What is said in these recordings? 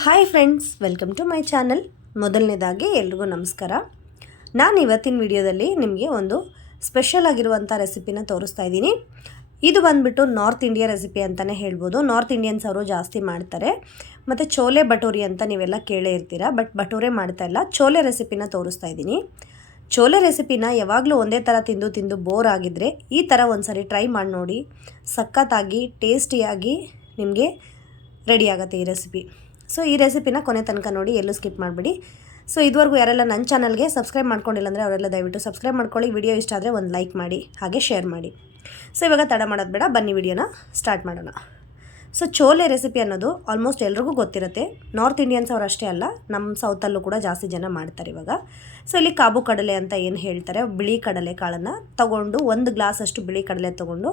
Hi friends welcome to my channel ಮೊದಲನೇದಾಗಿ ಎಲ್ರಿಗೂ ನಮಸ್ಕಾರ. ನಾನು ಇವತ್ತಿನ ವಿಡಿಯೋದಲ್ಲಿ ನಿಮಗೆ ಒಂದು ಸ್ಪೆಷಲ್ ಆಗಿರುವಂಥ ರೆಸಿಪಿನ ತೋರಿಸ್ತಾ ಇದ್ದೀನಿ. ಇದು ಬಂದುಬಿಟ್ಟು ನಾರ್ತ್ ಇಂಡಿಯಾ ರೆಸಿಪಿ ಅಂತಲೇ ಹೇಳ್ಬೋದು. ನಾರ್ತ್ ಇಂಡಿಯನ್ಸ್ ಅವರು ಜಾಸ್ತಿ ಮಾಡ್ತಾರೆ. ಮತ್ತು ಚೋಲೆ ಬಟೋರಿ ಅಂತ ನೀವೆಲ್ಲ ಕೇಳೇ ಇರ್ತೀರ ಬಟ್ ಬಟೋರೆ ಮಾಡ್ತಾ ಇಲ್ಲ. ಚೋಲೆ ರೆಸಿಪಿನ ತೋರಿಸ್ತಾ ಇದ್ದೀನಿ. ಚೋಲೆ ರೆಸಿಪಿನ ಯಾವಾಗಲೂ ಒಂದೇ ಥರ ತಿಂದು ತಿಂದು ಬೋರ್ ಆಗಿದ್ದರೆ ಈ ಥರ ಒಂದ್ಸರಿ ಟ್ರೈ ಮಾಡಿ ನೋಡಿ. ಸಖತ್ತಾಗಿ ಟೇಸ್ಟಿಯಾಗಿ ನಿಮಗೆ ರೆಡಿ ಆಗುತ್ತೆ ಈ ರೆಸಿಪಿ ಸೊ ಈ ರೆಸಿಪಿನ ಕೊನೆ ತನಕ ನೋಡಿ ಎಲ್ಲೂ ಸ್ಕಿಪ್ ಮಾಡಿಬಿಡಿ. ಸೊ ಇದುವರೆಗೂ ಯಾರೆಲ್ಲ ನನ್ನ ಚಾನಲ್ಗೆ ಸಬ್ಸ್ಕ್ರೈಬ್ ಮಾಡ್ಕೊಂಡಿಲ್ಲ ಅಂದರೆ ಅವರೆಲ್ಲ ದಯವಿಟ್ಟು ಸಬ್ಸ್ಕ್ರೈಬ್ ಮಾಡ್ಕೊಳ್ಳಿ, ವಿಡಿಯೋ ಇಷ್ಟ ಆದರೆ ಒಂದು ಲೈಕ್ ಮಾಡಿ, ಹಾಗೆ ಶೇರ್ ಮಾಡಿ. ಸೊ ಇವಾಗ ತಡ ಮಾಡೋದು ಬೇಡ, ಬನ್ನಿ ವಿಡಿಯೋನ ಸ್ಟಾರ್ಟ್ ಮಾಡೋಣ. ಸೊ ಚೋಲೆ ರೆಸಿಪಿ ಅನ್ನೋದು ಆಲ್ಮೋಸ್ಟ್ ಎಲ್ರಿಗೂ ಗೊತ್ತಿರುತ್ತೆ. ನಾರ್ತ್ ಇಂಡಿಯನ್ಸ್ ಅವ್ರು ಅಷ್ಟೇ ಅಲ್ಲ, ನಮ್ಮ ಸೌತಲ್ಲೂ ಕೂಡ ಜಾಸ್ತಿ ಜನ ಮಾಡ್ತಾರೆ ಇವಾಗ. ಸೊ ಇಲ್ಲಿ ಕಾಬು ಕಡಲೆ ಅಂತ ಏನು ಹೇಳ್ತಾರೆ, ಬಿಳಿ ಕಡಲೆ ಕಾಳನ್ನು ತಗೊಂಡು ಒಂದು ಗ್ಲಾಸ್ ಅಷ್ಟು ಬಿಳಿ ಕಡಲೆ ತೊಗೊಂಡು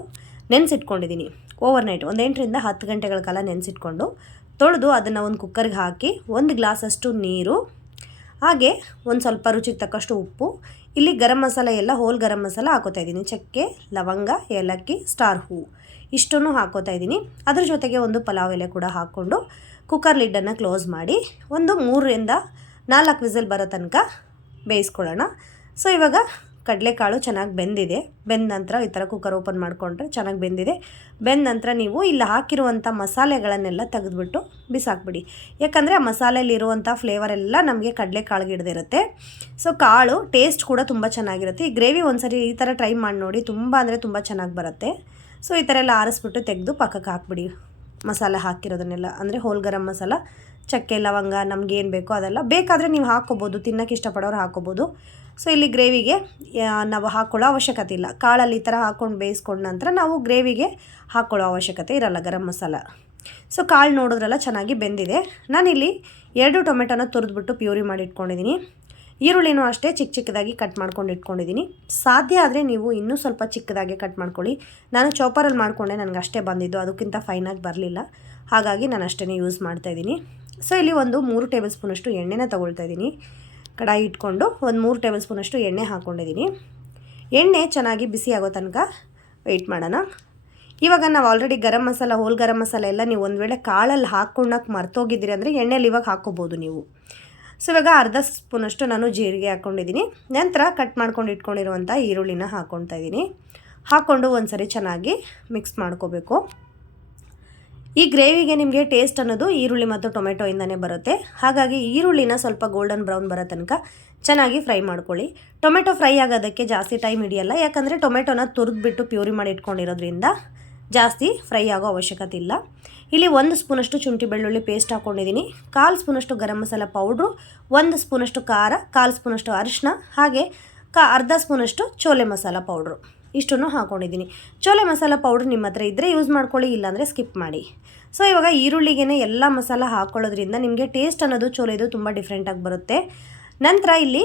ನೆನೆಸಿಟ್ಕೊಂಡಿದ್ದೀನಿ. ಓವರ್ ನೈಟ್ ಒಂದು ಎಂಟರಿಂದ ಹತ್ತು ಗಂಟೆಗಳ ಕಾಲ ನೆನೆಸಿಟ್ಕೊಂಡು ತೊಳೆದು ಅದನ್ನು ಒಂದು ಕುಕ್ಕರ್ಗೆ ಹಾಕಿ ಒಂದು ಗ್ಲಾಸಷ್ಟು ನೀರು, ಹಾಗೆ ಒಂದು ಸ್ವಲ್ಪ ರುಚಿಗೆ ತಕ್ಕಷ್ಟು ಉಪ್ಪು, ಇಲ್ಲಿ ಗರಂ ಮಸಾಲೆ ಎಲ್ಲ ಹೋಲ್ ಗರಂ ಮಸಾಲ ಹಾಕೋತಾ ಇದ್ದೀನಿ. ಚಕ್ಕೆ, ಲವಂಗ, ಏಲಕ್ಕಿ, ಸ್ಟಾರ್ ಹೂವು ಇಷ್ಟನ್ನು ಹಾಕೋತಾ ಇದ್ದೀನಿ. ಅದ್ರ ಜೊತೆಗೆ ಒಂದು ಪಲಾವ್ ಎಲೆ ಕೂಡ ಹಾಕ್ಕೊಂಡು ಕುಕ್ಕರ್ ಲಿಡ್ಡನ್ನು ಕ್ಲೋಸ್ ಮಾಡಿ ಒಂದು ಮೂರರಿಂದ ನಾಲ್ಕು ವಿಸಿಲ್ ಬರೋ ತನಕ ಬೇಯಿಸ್ಕೊಳ್ಳೋಣ. ಸೊ ಇವಾಗ ಕಡಲೆಕಾಳು ಚೆನ್ನಾಗಿ ಬೆಂದಿದೆ. ಬೆಂದ ನಂತರ ಈ ಥರ ಕುಕ್ಕರ್ ಓಪನ್ ಮಾಡಿಕೊಂಡ್ರೆ ಚೆನ್ನಾಗಿ ಬೆಂದಿದೆ. ಬೆಂದ ನಂತರ ನೀವು ಇಲ್ಲಿ ಹಾಕಿರುವಂಥ ಮಸಾಲೆಗಳನ್ನೆಲ್ಲ ತೆಗೆದುಬಿಟ್ಟು ಬಿಸಾಕ್ಬಿಡಿ. ಯಾಕಂದರೆ ಆ ಮಸಾಲೆಯಲ್ಲಿರುವಂಥ ಫ್ಲೇವರ್ ಎಲ್ಲ ನಮಗೆ ಕಡಲೆಕಾಳಿಗೆ ಹಿಡ್ದಿರುತ್ತೆ. ಸೊ ಕಾಳು ಟೇಸ್ಟ್ ಕೂಡ ತುಂಬ ಚೆನ್ನಾಗಿರುತ್ತೆ. ಈ ಗ್ರೇವಿ ಒಂದ್ಸರಿ ಈ ಥರ ಟ್ರೈ ಮಾಡಿ ನೋಡಿ ತುಂಬ ಅಂದರೆ ತುಂಬ ಚೆನ್ನಾಗಿ ಬರುತ್ತೆ. ಸೊ ಈ ಥರ ಎಲ್ಲ ಆರಿಸ್ಬಿಟ್ಟು ತೆಗೆದು ಪಕ್ಕಕ್ಕೆ ಹಾಕ್ಬಿಡಿ. ಮಸಾಲೆ ಹಾಕಿರೋದನ್ನೆಲ್ಲ. ಅಂದರೆ ಹೋಲ್ ಗರಂ ಮಸಾಲ, ಚಕ್ಕೆ, ಲವಂಗ, ನಮ್ಗೆ ಏನು ಬೇಕೋ ಅದೆಲ್ಲ. ಬೇಕಾದರೆ ನೀವು ಹಾಕ್ಕೋಬೋದು, ತಿನ್ನೋಕ್ಕೆ ಇಷ್ಟಪಡೋರು ಹಾಕ್ಕೋಬೋದು. ಸೊ ಇಲ್ಲಿ ಗ್ರೇವಿಗೆ ನಾವು ಹಾಕ್ಕೊಳ್ಳೋ ಅವಶ್ಯಕತೆ ಇಲ್ಲ. ಕಾಳಲ್ಲಿ ಈ ಥರ ಹಾಕ್ಕೊಂಡು ಬೇಯಿಸ್ಕೊಂಡ ನಂತರ ನಾವು ಗ್ರೇವಿಗೆ ಹಾಕ್ಕೊಳ್ಳೋ ಅವಶ್ಯಕತೆ ಇರಲ್ಲ ಗರಂ ಮಸಾಲ. ಸೊ ಕಾಳು ನೋಡಿದ್ರೆಲ್ಲ ಚೆನ್ನಾಗಿ ಬೆಂದಿದೆ. ನಾನಿಲ್ಲಿ ಎರಡು ಟೊಮೆಟೊನ ತುರಿದ್ಬಿಟ್ಟು ಪ್ಯೂರಿ ಮಾಡಿ ಇಟ್ಕೊಂಡಿದ್ದೀನಿ. ಈರುಳ್ಳಿನೂ ಅಷ್ಟೇ ಚಿಕ್ಕ ಚಿಕ್ಕದಾಗಿ ಕಟ್ ಮಾಡ್ಕೊಂಡು ಇಟ್ಕೊಂಡಿದ್ದೀನಿ. ಸಾಧ್ಯ ಆದರೆ ನೀವು ಇನ್ನೂ ಸ್ವಲ್ಪ ಚಿಕ್ಕದಾಗಿ ಕಟ್ ಮಾಡ್ಕೊಳ್ಳಿ. ನಾನು ಚಾಪರಲ್ಲಿ ಮಾಡಿಕೊಂಡೆ, ನನಗೆ ಅಷ್ಟೇ ಬಂದಿದ್ದು, ಅದಕ್ಕಿಂತ ಫೈನಾಗಿ ಬರಲಿಲ್ಲ. ಹಾಗಾಗಿ ನಾನು ಅಷ್ಟೇ ಯೂಸ್ ಮಾಡ್ತಾಯಿದ್ದೀನಿ ಸೊ ಇಲ್ಲಿ ಒಂದು ಮೂರು ಟೇಬಲ್ ಸ್ಪೂನಷ್ಟು ಎಣ್ಣೆನ ತೊಗೊಳ್ತಾ ಇದ್ದೀನಿ. ಕಡಾಯಿ ಇಟ್ಕೊಂಡು ಒಂದು ಮೂರು ಟೇಬಲ್ ಸ್ಪೂನಷ್ಟು ಎಣ್ಣೆ ಹಾಕ್ಕೊಂಡಿದ್ದೀನಿ. ಎಣ್ಣೆ ಚೆನ್ನಾಗಿ ಬಿಸಿ ಆಗೋ ತನಕ ವೆಯ್ಟ್ ಮಾಡೋಣ. ಇವಾಗ ನಾವು ಆಲ್ರೆಡಿ ಗರಂ ಮಸಾಲ ಹೋಲ್ ಗರಂ ಮಸಾಲ ಎಲ್ಲ ನೀವು ಒಂದು ವೇಳೆ ಕಾಳಲ್ಲಿ ಹಾಕ್ಕೊಂಡಕ್ಕೆ ಮರ್ತೋಗಿದ್ದೀರಿ ಅಂದರೆ ಎಣ್ಣೆಲಿ ಇವಾಗ ಹಾಕ್ಕೋಬೋದು ನೀವು. ಸೊ ಇವಾಗ ಅರ್ಧ ಸ್ಪೂನಷ್ಟು ನಾನು ಜೀರಿಗೆ ಹಾಕ್ಕೊಂಡಿದ್ದೀನಿ. ನಂತರ ಕಟ್ ಮಾಡ್ಕೊಂಡು ಇಟ್ಕೊಂಡಿರುವಂಥ ಈರುಳ್ಳಿನ ಹಾಕ್ಕೊಳ್ತಾ ಇದ್ದೀನಿ. ಹಾಕ್ಕೊಂಡು ಒಂದು ಸರಿ ಚೆನ್ನಾಗಿ ಮಿಕ್ಸ್ ಮಾಡ್ಕೋಬೇಕು. ಈ ಗ್ರೇವಿಗೆ ನಿಮಗೆ ಟೇಸ್ಟ್ ಅನ್ನೋದು ಈರುಳ್ಳಿ ಮತ್ತು ಟೊಮೆಟೊಯಿಂದನೇ ಬರುತ್ತೆ. ಹಾಗಾಗಿ ಈರುಳ್ಳಿನ ಸ್ವಲ್ಪ ಗೋಲ್ಡನ್ ಬ್ರೌನ್ ಬರೋ ತನಕ ಚೆನ್ನಾಗಿ ಫ್ರೈ ಮಾಡ್ಕೊಳ್ಳಿ. ಟೊಮೆಟೊ ಫ್ರೈ ಆಗೋದಕ್ಕೆ ಜಾಸ್ತಿ ಟೈಮ್ ಹಿಡಿಯಲ್ಲ, ಯಾಕಂದರೆ ಟೊಮೆಟೊನ ತುರಿದ್ಬಿಟ್ಟು ಪ್ಯೂರಿ ಮಾಡಿ ಇಟ್ಕೊಂಡಿರೋದ್ರಿಂದ ಜಾಸ್ತಿ ಫ್ರೈ ಆಗೋ ಅವಶ್ಯಕತೆ ಇಲ್ಲ. ಇಲ್ಲಿ ಒಂದು ಸ್ಪೂನಷ್ಟು ಶುಂಠಿ ಬೆಳ್ಳುಳ್ಳಿ ಪೇಸ್ಟ್ ಹಾಕ್ಕೊಂಡಿದ್ದೀನಿ ಕಾಲು ಸ್ಪೂನಷ್ಟು ಗರಂ ಮಸಾಲ ಪೌಡ್ರು ಒಂದು ಸ್ಪೂನಷ್ಟು ಖಾರ, ಕಾಲು ಸ್ಪೂನಷ್ಟು ಅರಿಶಿನ ಹಾಗೆ ಕಾ ಅರ್ಧ ಸ್ಪೂನಷ್ಟು ಚೋಲೆ ಮಸಾಲ ಪೌಡ್ರು ಇಷ್ಟನ್ನು ಹಾಕ್ಕೊಂಡಿದ್ದೀನಿ ಚೋಲೆ ಮಸಾಲ ಪೌಡ್ರ್ ನಿಮ್ಮ ಹತ್ರ ಇದ್ದರೆ ಯೂಸ್ ಮಾಡ್ಕೊಳ್ಳಿ, ಇಲ್ಲಾಂದರೆ ಸ್ಕಿಪ್ ಮಾಡಿ. ಸೊ ಇವಾಗ ಈರುಳ್ಳಿಗೆ ಎಲ್ಲ ಮಸಾಲ ಹಾಕ್ಕೊಳ್ಳೋದ್ರಿಂದ ನಿಮಗೆ ಟೇಸ್ಟ್ ಅನ್ನೋದು ಚೋಲೆದು ತುಂಬ ಡಿಫ್ರೆಂಟಾಗಿ ಬರುತ್ತೆ. ನಂತರ ಇಲ್ಲಿ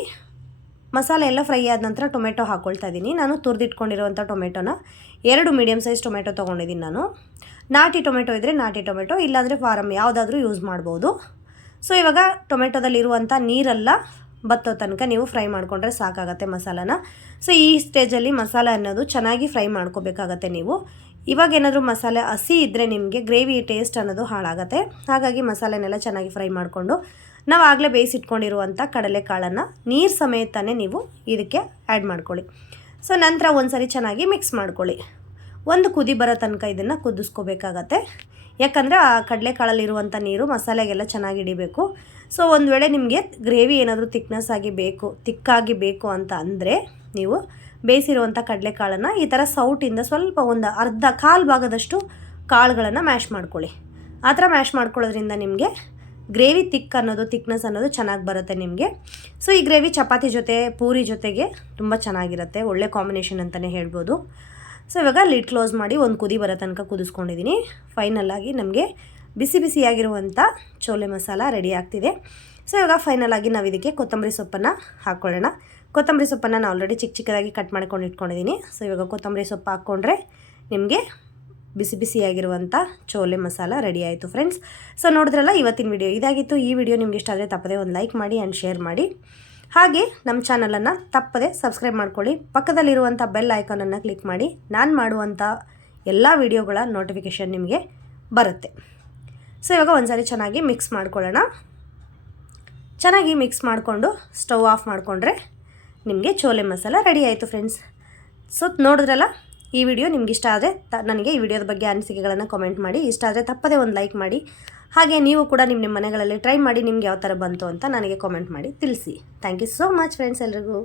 ಮಸಾಲೆ ಎಲ್ಲ ಫ್ರೈ ಆದ ನಂತರ ಟೊಮೆಟೊ ಹಾಕ್ಕೊಳ್ತಾ ಇದ್ದೀನಿ. ನಾನು ತುರಿದಿಟ್ಕೊಂಡಿರುವಂಥ ಟೊಮೆಟೊನ ಎರಡು ಮೀಡಿಯಮ್ ಸೈಜ್ ಟೊಮೆಟೊ ತೊಗೊಂಡಿದ್ದೀನಿ ನಾನು. ನಾಟಿ ಟೊಮೆಟೊ ಇದ್ದರೆ ನಾಟಿ ಟೊಮೆಟೊ, ಇಲ್ಲಾಂದರೆ ಫಾರಮ್ ಯಾವುದಾದ್ರೂ ಯೂಸ್ ಮಾಡ್ಬೋದು. ಸೊ ಇವಾಗ ಟೊಮೆಟೊದಲ್ಲಿರುವಂಥ ನೀರೆಲ್ಲ ಬತ್ತೋ ತನಕ ನೀವು ಫ್ರೈ ಮಾಡಿಕೊಂಡ್ರೆ ಸಾಕಾಗತ್ತೆ ಮಸಾಲಾನ. ಸೊ, ಈ ಸ್ಟೇಜಲ್ಲಿ ಮಸಾಲ ಅನ್ನೋದು ಚೆನ್ನಾಗಿ ಫ್ರೈ ಮಾಡ್ಕೋಬೇಕಾಗತ್ತೆ ನೀವು. ಇವಾಗ ಏನಾದರೂ ಮಸಾಲೆ ಹಸಿ ಇದ್ದರೆ ನಿಮಗೆ ಗ್ರೇವಿ ಟೇಸ್ಟ್ ಅನ್ನೋದು ಹಾಳಾಗತ್ತೆ. ಹಾಗಾಗಿ ಮಸಾಲೆನೆಲ್ಲ ಚೆನ್ನಾಗಿ ಫ್ರೈ ಮಾಡಿಕೊಂಡು ನಾವು ಆಗಲೇ ಬೇಯಿಸಿಟ್ಕೊಂಡಿರುವಂಥ ಕಡಲೆಕಾಳನ್ನು ನೀರು ಸಮೇತನೇ ನೀವು ಇದಕ್ಕೆ ಆ್ಯಡ್ ಮಾಡ್ಕೊಳ್ಳಿ. ಸೊ, ನಂತರ ಒಂದು ಚೆನ್ನಾಗಿ ಮಿಕ್ಸ್ ಮಾಡ್ಕೊಳ್ಳಿ. ಒಂದು ಕುದಿ ಬರೋ ತನಕ ಇದನ್ನು ಕುದಿಸ್ಕೋಬೇಕಾಗತ್ತೆ. ಯಾಕಂದರೆ ಆ ಕಡಲೆಕಾಳಲ್ಲಿರುವಂಥ ನೀರು ಮಸಾಲೆಗೆಲ್ಲ ಚೆನ್ನಾಗಿ ಹಿಡಿಬೇಕು. ಸೊ ಒಂದು ವೇಳೆ ನಿಮಗೆ ಗ್ರೇವಿ ಏನಾದರೂ ತಿಕ್ನೆಸ್ ಆಗಿ ಬೇಕು ತಿಕ್ಕಾಗಿ ಬೇಕು ಅಂತ ಅಂದರೆ ನೀವು ಬೇಯಿಸಿರುವಂಥ ಕಡಲೆಕಾಳನ್ನು ಈ ಥರ ಸೌಟಿಂದ ಸ್ವಲ್ಪ ಒಂದು ಅರ್ಧ ಕಾಲು ಭಾಗದಷ್ಟು ಕಾಳುಗಳನ್ನು ಮ್ಯಾಶ್ ಮಾಡ್ಕೊಳ್ಳಿ. ಆ ಥರ ಮ್ಯಾಶ್ ಮಾಡ್ಕೊಳ್ಳೋದ್ರಿಂದ ನಿಮಗೆ ಗ್ರೇವಿ ತಿಕ್ ಅನ್ನೋದು ತಿಕ್ನೆಸ್ ಅನ್ನೋದು ಚೆನ್ನಾಗಿ ಬರುತ್ತೆ ನಿಮಗೆ. ಸೊ ಈ ಗ್ರೇವಿ ಚಪಾತಿ ಜೊತೆ, ಪೂರಿ ಜೊತೆಗೆ ತುಂಬ ಚೆನ್ನಾಗಿರುತ್ತೆ. ಒಳ್ಳೆ ಕಾಂಬಿನೇಷನ್ ಅಂತಲೇ ಹೇಳ್ಬೋದು. ಸೊ ಇವಾಗ ಲಿಡ್ ಕ್ಲೋಸ್ ಮಾಡಿ ಒಂದು ಕುದಿ ಬರೋ ತನಕ ಕುದಿಸ್ಕೊಂಡಿದ್ದೀನಿ ಫೈನಲ್ಲಾಗಿ ನಮಗೆ ಬಿಸಿ ಬಿಸಿಯಾಗಿರುವಂಥ ಚೋಲೆ ಮಸಾಲ ರೆಡಿ ಆಗ್ತಿದೆ. ಸೊ ಇವಾಗ ಫೈನಲಾಗಿ ನಾವು ಇದಕ್ಕೆ ಕೊತ್ತಂಬರಿ ಸೊಪ್ಪನ್ನು ಹಾಕ್ಕೊಳ್ಳೋಣ ಕೊತ್ತಂಬರಿ ಸೊಪ್ಪನ್ನು ನಾನು ಆಲ್ರೆಡಿ ಚಿಕ್ಕ ಚಿಕ್ಕದಾಗಿ ಕಟ್ ಮಾಡ್ಕೊಂಡು ಇಟ್ಕೊಂಡಿದ್ದೀನಿ ಸೊ ಇವಾಗ ಕೊತ್ತಂಬರಿ ಸೊಪ್ಪು ಹಾಕ್ಕೊಂಡ್ರೆ ನಿಮಗೆ ಬಿಸಿ ಬಿಸಿಯಾಗಿರುವಂಥ ಚೋಲೆ ಮಸಾಲ ರೆಡಿ ಆಯಿತು ಫ್ರೆಂಡ್ಸ್ ಸೊ ನೋಡಿದ್ರಲ್ಲ ಇವತ್ತಿನ ವಿಡಿಯೋ ಇದಾಗಿತ್ತು. ಈ ವಿಡಿಯೋ ನಿಮ್ಗೆ ಇಷ್ಟ ಆದರೆ ತಪ್ಪದೆ ಒಂದು ಲೈಕ್ ಮಾಡಿ ಆ್ಯಂಡ್ ಶೇರ್ ಮಾಡಿ. ಹಾಗೆ ನಮ್ಮ ಚಾನಲನ್ನು ತಪ್ಪದೆ ಸಬ್ಸ್ಕ್ರೈಬ್ ಮಾಡ್ಕೊಳ್ಳಿ. ಪಕ್ಕದಲ್ಲಿರುವಂಥ ಬೆಲ್ ಐಕಾನನ್ನು ಕ್ಲಿಕ್ ಮಾಡಿ. ನಾನು ಮಾಡುವಂಥ ಎಲ್ಲ ವಿಡಿಯೋಗಳ ನೋಟಿಫಿಕೇಷನ್ ನಿಮಗೆ ಬರುತ್ತೆ. ಸೊ, ಇವಾಗ ಒಂದ್ಸರಿ ಚೆನ್ನಾಗಿ ಮಿಕ್ಸ್ ಮಾಡ್ಕೊಳ್ಳೋಣ. ಚೆನ್ನಾಗಿ ಮಿಕ್ಸ್ ಮಾಡಿಕೊಂಡು ಸ್ಟವ್ ಆಫ್ ಮಾಡಿಕೊಂಡ್ರೆ ನಿಮಗೆ ಚೋಲೆ ಮಸಾಲ ರೆಡಿ ಆಯಿತು ಫ್ರೆಂಡ್ಸ್ ಸೊ, ನೋಡಿದ್ರಲ್ಲ? ಈ ವಿಡಿಯೋ ನಿಮ್ಗೆ ಇಷ್ಟ ಆದರೆ ತ, ನನಗೆ ಈ ವಿಡಿಯೋದ ಬಗ್ಗೆ ಅನಿಸಿಕೆಗಳನ್ನು ಕಾಮೆಂಟ್ ಮಾಡಿ. ಇಷ್ಟ ಆದರೆ ತಪ್ಪದೇ ಒಂದು ಲೈಕ್ ಮಾಡಿ. ಹಾಗೆ ನೀವು ಕೂಡ ನಿಮ್ಮ ನಿಮ್ಮ ಮನೆಗಳಲ್ಲಿ ಟ್ರೈ ಮಾಡಿ ನಿಮ್ಗೆ ಯಾವ ಥರ ಬಂತು ಅಂತ ನನಗೆ ಕಾಮೆಂಟ್ ಮಾಡಿ ತಿಳಿಸಿ. Thank you so much friends ಎಲ್ರಿಗೂ.